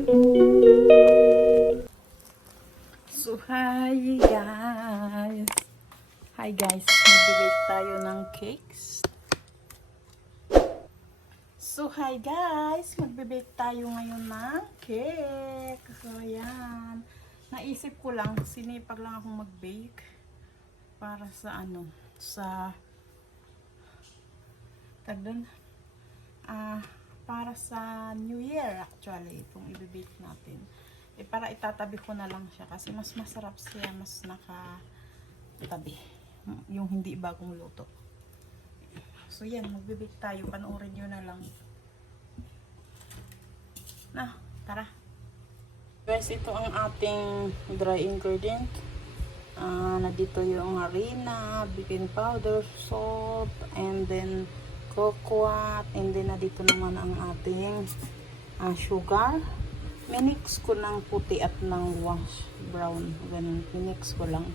So, hi guys! Hi guys! Mag-bake tayo ng cakes. So, hi guys! Magbe-bake tayo ngayon ng cake. So, ayan. Naisip ko lang, sinipag lang akong mag-bake para sa sa tagdan para sa New Year actually, itong i-bake natin. Para itatabi ko na lang siya kasi mas masarap siya, mas nakatabi. Yung hindi bagong luto. So, yan, magbe-bake tayo. Panoorin nyo na lang. Tara. Guys, ito ang ating dry ingredient. Nandito yung harina, baking powder, salt, and then cocoa, and then nandito naman ang ating sugar. Minix ko ng puti at ng wash brown. Ganun, minix ko lang.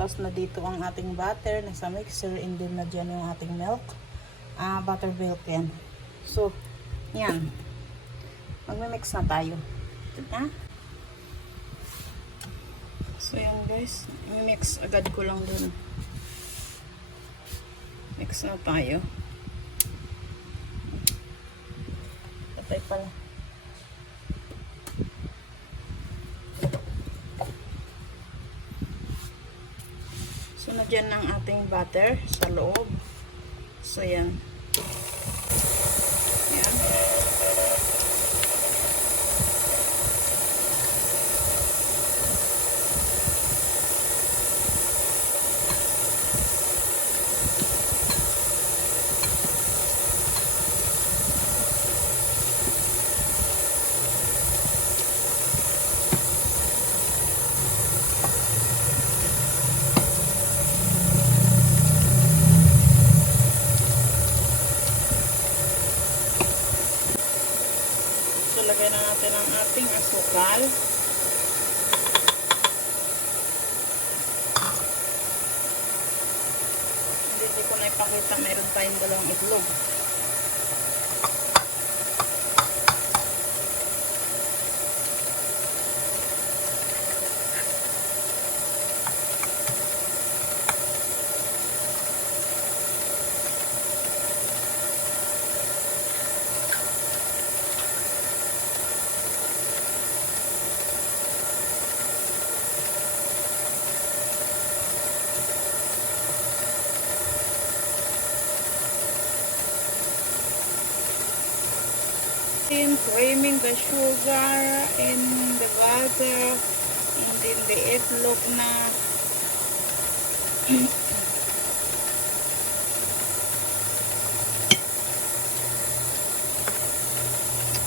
Tapos nandito ang ating butter, nasa mixer, and then na dyan yung ating milk. Buttermilk yan. So, yan. Magmimix na tayo. So, yan guys. I-mix agad ko lang dun. Mix na tayo. Patay pala. So, na dyan ang ating butter sa loob. So, yan. Yan. Lagay na natin ang ating asukal. Hindi ko na ipakita, mayroon tayong dalawang itlog. Creaming the sugar and the butter and then the itlog na.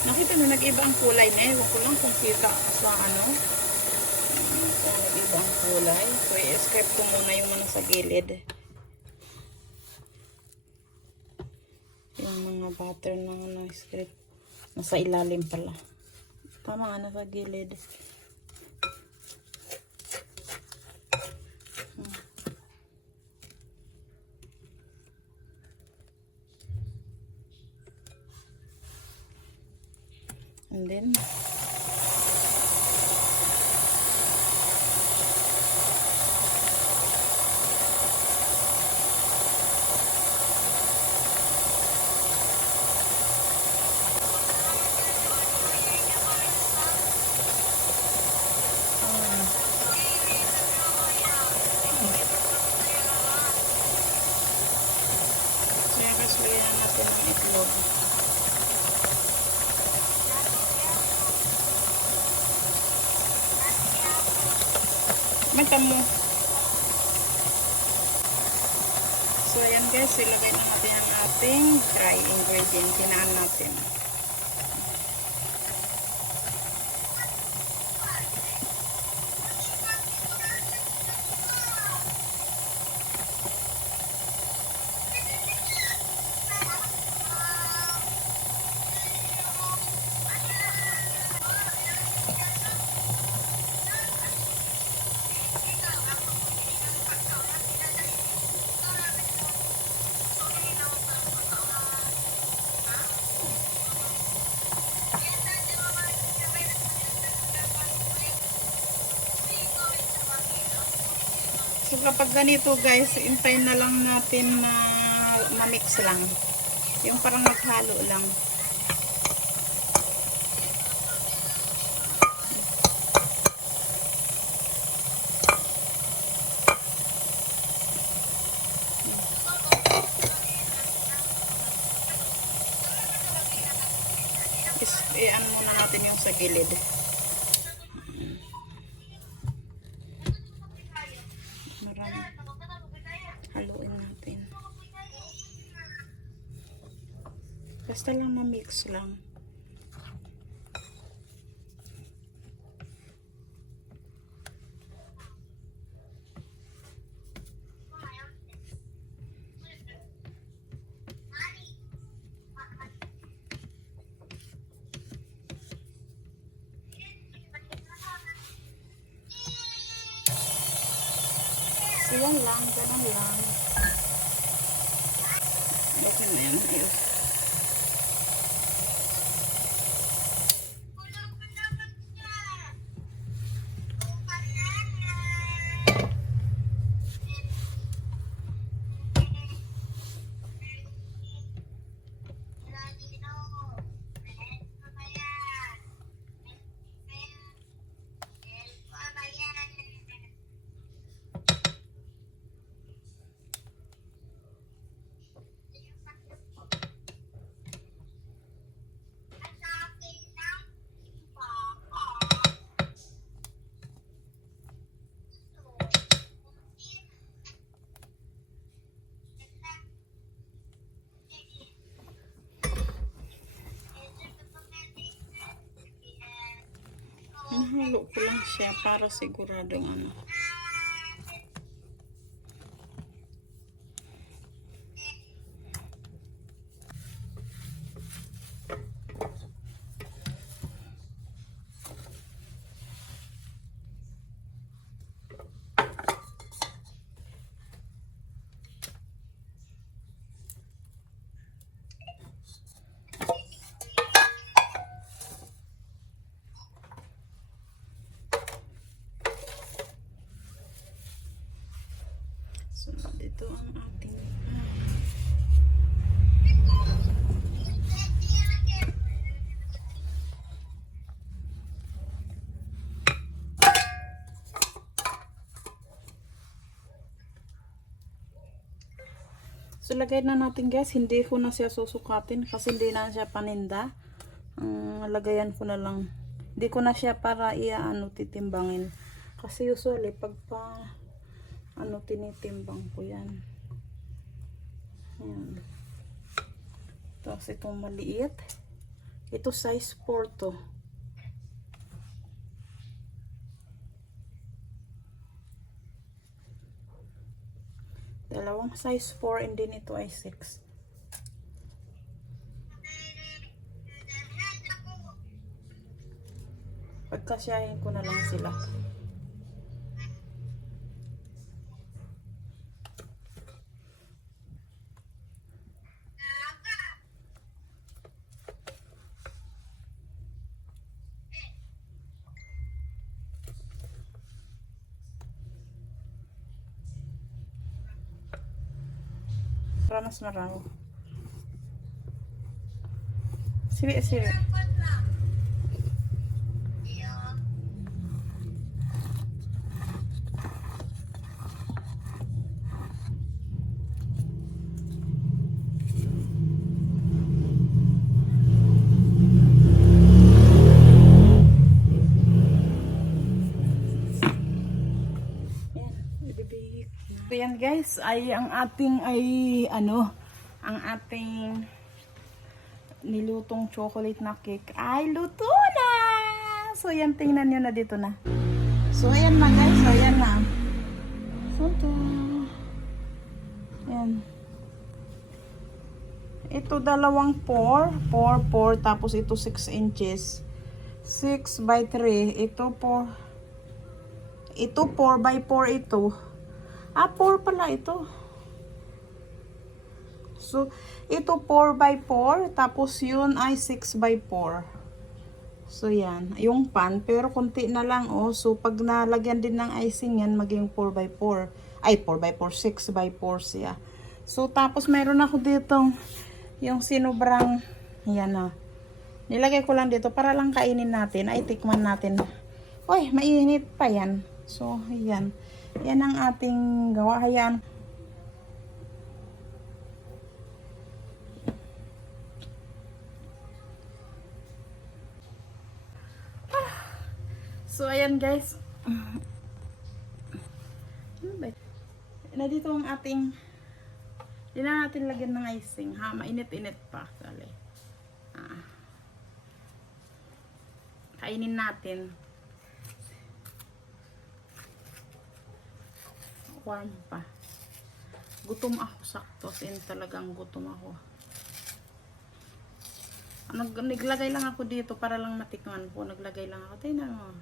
Nakita na nag-iba ang kulay na eh. Huwag ko lang kung kita sa nag-iba ang kulay. So, i-scrape ko muna yung mga sa gilid. Yung mga butter na scrape. Nasa ilalim pala. Tama nga, nasa gilid. And then lagyan natin ang itlog. Mata mo. So, ayan guys, ilagay na natin ang ating dry ingredient. Hinaan natin. kapag ganito guys, intayin na lang natin na ma-mix lang. Yung parang maghalo lang. I-ano muna natin yung sa gilid. Marami. Haluin natin. Basta lang ma-mix lang. So, yan lang, ganun lang. Okay na yan, ayos. Nahalo ko lang siya para siguradong ano. So, ito ang ating So, lagay na natin guys. Hindi ko na siya susukatin kasi hindi na siya paninda. Lagayan ko na lang. Hindi ko na siya para titimbangin. Kasi usually, pag tinitimbang ko yan. Ayan. Tapos itong maliit. Ito size 4 to. Dalawang size 4 and then ito ay 6. Pagkasyahin ko na lang sila. Para mas marami. Siwi. So yan guys, ang ating nilutong chocolate na cake ay luto na. So yan, tingnan nyo na dito na. So ayan na guys, so ayan na. So yan. Ito dalawang 4 tapos ito 6 inches. 6 by 3. Ito 4 by 4 ito. 4 pala ito. So, ito 4 by 4. Tapos yun ay 6 by 4. So, yan. Yung pan. Pero konti na lang, oh. So, pag nalagyan din ng icing yan, maging 4 by 4. Ay, 4x4, 6x4 siya. So, tapos meron ako dito yung sinubrang, yan na. Nilagay ko lang dito para lang kainin natin. Ay, tikman natin. Uy, mainit pa yan. So, yan. Yan ang ating gawa. Hayaan. So, ayan guys. Na dito ang ating, hindi na natin lagyan ng icing. Ha, mainit-init pa. Dali. Kainin natin. Warm pa. Gutom ako sakto. Sin talagang gutom ako. Naglagay lang ako dito para lang matikman ko. Naglagay lang ako. Tingnan mo.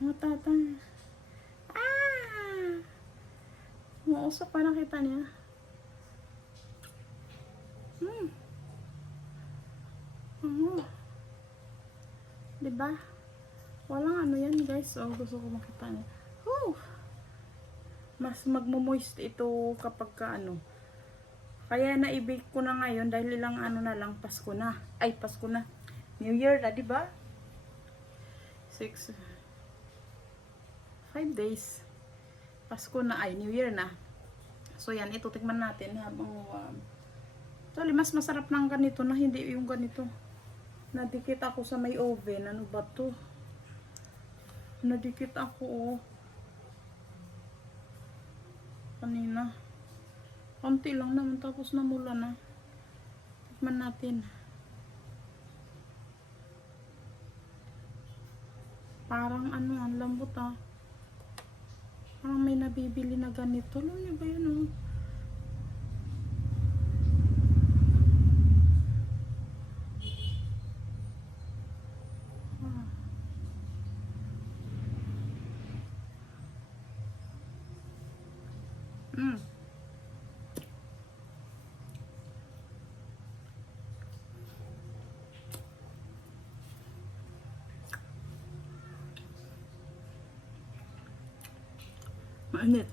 Matatang. Mausok pa, nakita niya. Diba? Walang ano yan guys. So, gusto ko makita niya. Mas magmo-moist ito kapag ka ano. Kaya na-bake ko na ngayon dahil ilang ano na lang, Pasko na. Ay, Pasko na. New Year na, diba? 5 days. Pasko na, ay New Year na. So yan, ito tikman natin habang actually, mas masarap ng ganito na hindi yung ganito. Nadikit ako sa may oven. Ano ba to? Nadikit ako kanina. Konti lang naman tapos namula na. Tikman natin. Parang ano, ang lambot Parang may nabibili na ganito. Alam niyo ba yun Mainit.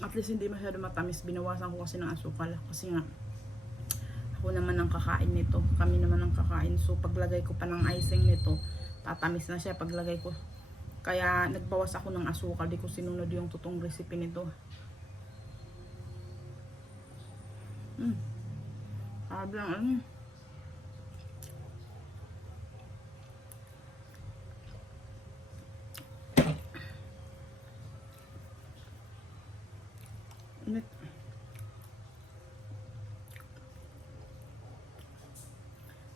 At least hindi masyado matamis. Binawasan ko kasi ng asukal. Kasi nga, ako naman ang kakain nito. Kami naman ang kakain. So, paglagay ko pa ng icing nito, tatamis na siya paglagay ko. Kaya, nagbawas ako ng asukal. Di ko sinunod yung totoong recipe nito. Sabi lang, init.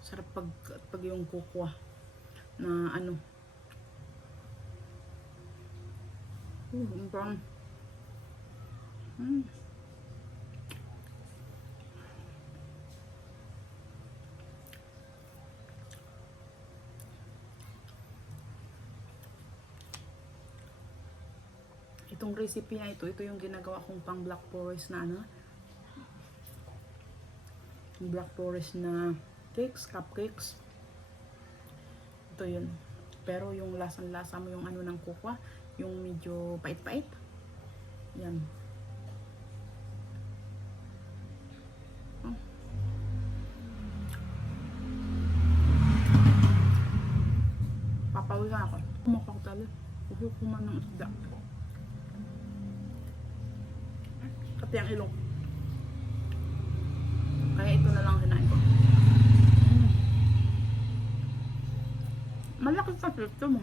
Sarap pag yung kukwa na ano. Parang itong recipe na ito yung ginagawa kong pang black forest na ano. Black forest na cakes, cupcakes. Ito yun. Pero yung lasang-lasa mo yung ano ng kukwa, yung medyo pait-pait. Yan. Papawin ako. Kumakak tali. Kukuman ng isda. Pati ang ilong. Kaya ito na lang kinain ko. Malaki sa ito mo.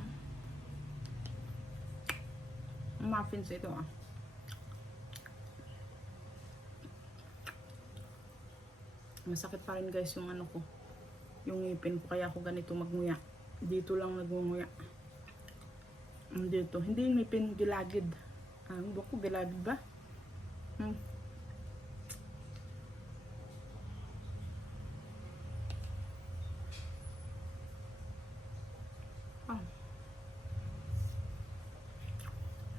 Muffins ito Masakit pa rin guys yung ano ko. Yung ngipin ko kaya ako ganito magmuya. Dito lang nagmumuya. Dito. Hindi yung ngipin gilagid. Ang buko gilagid ba?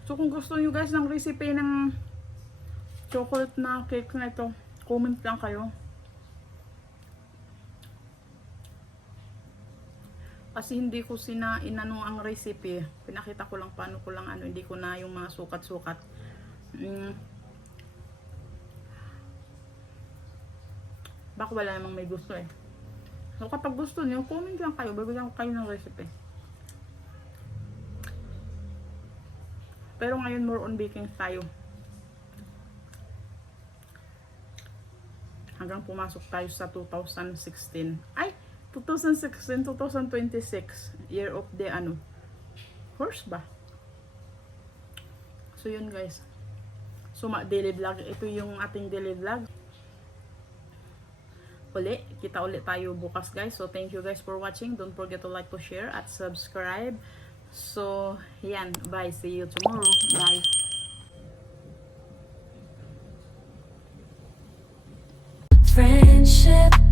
So kung gusto nyo guys ng recipe ng chocolate na cake na ito. Comment lang kayo. Kasi hindi ko inano ang recipe. Pinakita ko lang paano ko lang ano, hindi ko na yung mga sukat-sukat. Baka wala namang may gusto eh. So kapag gusto niyo, comment lang kayo. Bibigyan ko kayo ng recipe. Pero ngayon more on baking tayo. Hanggang pumasok tayo sa 2016. Ay! 2016, 2026. Year of the ano? Horse ba? So yun guys. So daily vlog. Ito yung ating daily vlog. Kita ulit tayo bukas guys. So thank you guys for watching. Don't forget to like, to share, at subscribe. So yan. Bye. See you tomorrow. Bye. Friendship